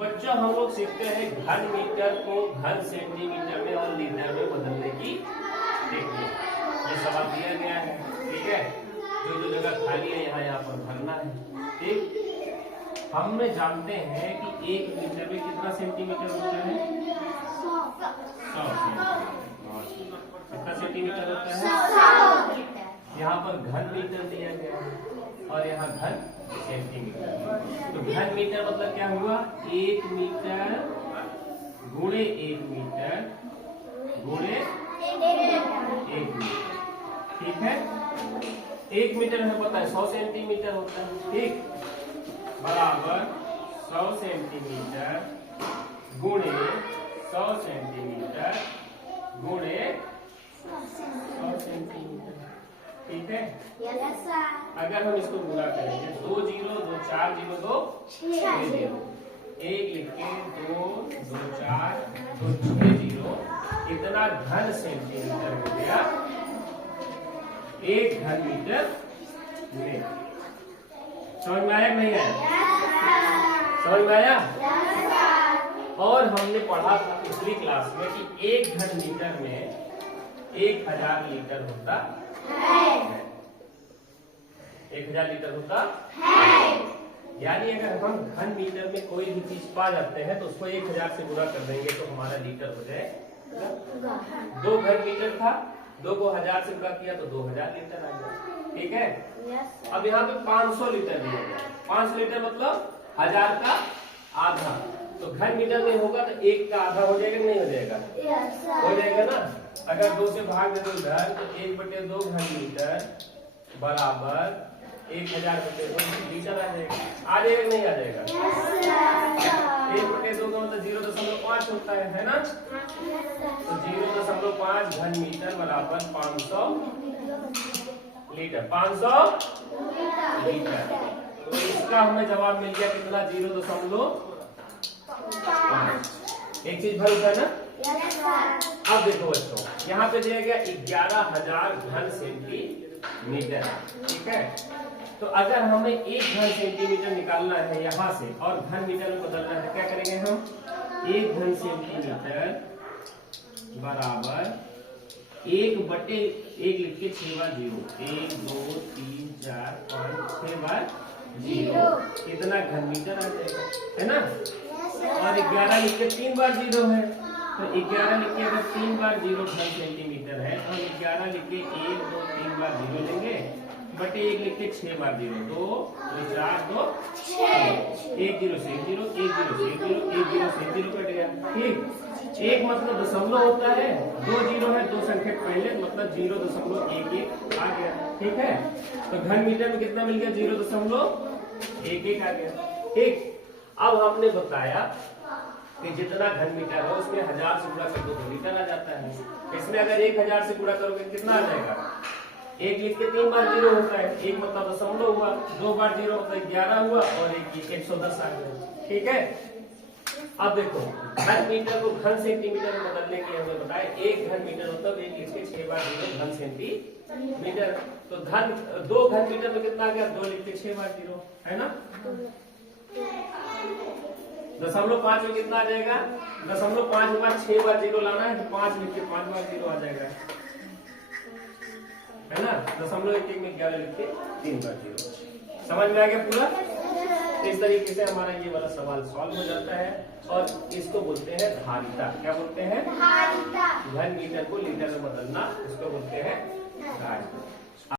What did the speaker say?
बच्चों हम लोग सीखते हैं घन मीटर को घन सेंटीमीटर में और लीटर में बदलने की टेक्निक। ये सवाल दिया गया है, ठीक है। जो जो जगह खाली है यहाँ पर भरना है, ठीक। हम जानते हैं कि 1 मीटर में कितना सेंटीमीटर होता है? 100 कितना सेंटीमीटर होता है? यहाँ पर घन मीटर दिया गया है और यहाँ घन सेंटीमीटर। तो घन मीटर मतलब क्या हुआ? 1 मीटर गुणे 1 मीटर गुणे 1 मीटर, ठीक है। 1 मीटर हमें पता है 100 सेंटीमीटर होता है, ठीक, बराबर 100 सेंटीमीटर गुणे 100 सेंटीमीटर गुणे 100 सेंटीमीटर, ठीक है। अगर हम इसको गुणा करेंगे 2 जीरो 2 4 जीरो 2 6 जीरो, 1 लिख के 2 2 4 2 6 जीरो, इतना घन सेंटीमीटर हो गया 1 घन मीटर में। समझ में आया नहीं आया? समझ में आया? और हमने पढ़ा था पिछली क्लास में कि 1 घन मीटर में 1000 लीटर होता है। 1000 लीटर होता है। यानी अगर हम घन मीटर में कोई भी चीज पा जाते हैं तो उसको 1000 से गुणा कर देंगे तो हमारा लीटर हो जाए। 2 घन मीटर था, 2 को 1000 से गुणा किया तो 2000 लीटर आ गया, ठीक है। अब यहाँ पे 500 लीटर दिया गया। 500 लीटर मतलब 1000 का आधा। तो घन मीटर में होगा तो 1 का आधा हो जाएगा, नहीं हो जाएगा? हो जाएगा ना। अगर 2 से भाग दे दो इधर तो 1/2 घन मीटर बराबर 1000/2 लीटर आ जाएगा। आ जाएगा नहीं आ जाएगा? 1/2 का मतलब 0.5 होता है ना। तो 0.5 घन मीटर बराबर 500 लीटर। 500 लीटर। तो इसका हमें जवाब मिल गया कितना? 0.5। एक चीज भर है ना। अब देखो बच्चों, यहाँ पे दिया गया 11000 घन सेंटीमीटर, ठीक है। तो अगर हमें 1 घन सेंटीमीटर निकालना है यहाँ से और घन मीटर में बदलना है, क्या करेंगे हम? 1 घन सेंटीमीटर बराबर 1/1 लिख के 6 बार 0, 1 2 3 4 5 6 बार 0, इतना घन मीटर आ जाएगा, है ना। और 11 लिख के 3 बार 0 है, तो 11 लिख के अगर 3 बार 0 घन सेंटीमीटर है तो 11 लिख के 1 2 3 बार 0 लेंगे, बटे 1 लिख के 6 बार 0, 2 2 4 2 6, 1 0 से 1 0, 1 0 से 1 0, 1 0 से 0 कट गया, ठीक। 1 मतलब दशमलव होता है, 2 जीरो है 2 संख्या पहले, मतलब 0.11 आ गया, ठीक है। तो घन मीटर में कितना मिल गया? 0.11 आ गया, ठीक। अब हमने बताया कि जितना घन मीटर है उसमें 1000 से गुणा कर दो तो लीटर आ जाता है। इसमें अगर 1000 से गुणा करोगे कितना आ जाएगा? 1 लिख के 3 बार 0 होता है, 1 मतलब दशमलव हुआ, 2 बार 0 मतलब 11 हुआ और 110 आ गया, ठीक है। अब देखो घन मीटर को घन सेंटीमीटर में बदलने के लिए हमने बताया 1 घन मीटर मतलब 1 लिख के 6 बार 0 घन सेंटीमीटर। तो 2 घन मीटर में कितना आ गया? 2 लिख के 6 बार 0, है ना। 0.5 में कितना आ जाएगा? 0.5 के बाद 6 बार 0 लाना है तो 5 लिख के 5 बार 0 आ जाएगा, है ना। 0.11 में 11 लिख के 3 बार 0। समझ में आ गया पूरा? इस तरीके से हमारा ये वाला सवाल सॉल्व हो जाता है और इसको बोलते हैं धारिता। क्या बोलते हैं? धारिता। घन मीटर को लीटर में बदलना, इसको बोलते हैं धारिता।